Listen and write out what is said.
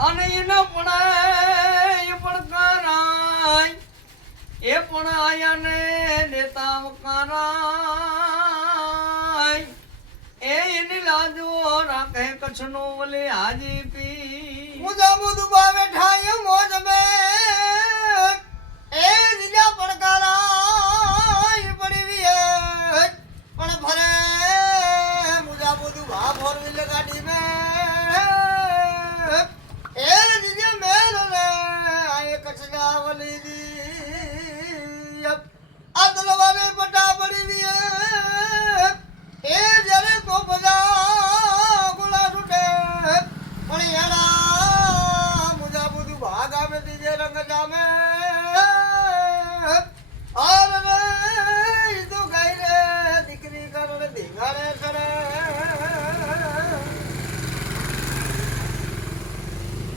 અને એના પણ એ પણ કરાય એ પણ આયા ને નેતા કરાય એ એની લાજો રાખે કચ્છનો વલે હાજી પી મુદા મુદુ બાવે ઠાય મોજ મે એ લીલા પડકારાય પડી વી પણ ભરે મુદા મુદુ ભા ફોર વ્હીલ ગાડી મે એ લીલા મેલ લે આય કચરા વલી દી અદલ વાલે પટા પડી વી એ જરે કો બજા ગુલા છૂટે પણ યારા મુજા બધું ભાગ આવે તીજે રંગ જામે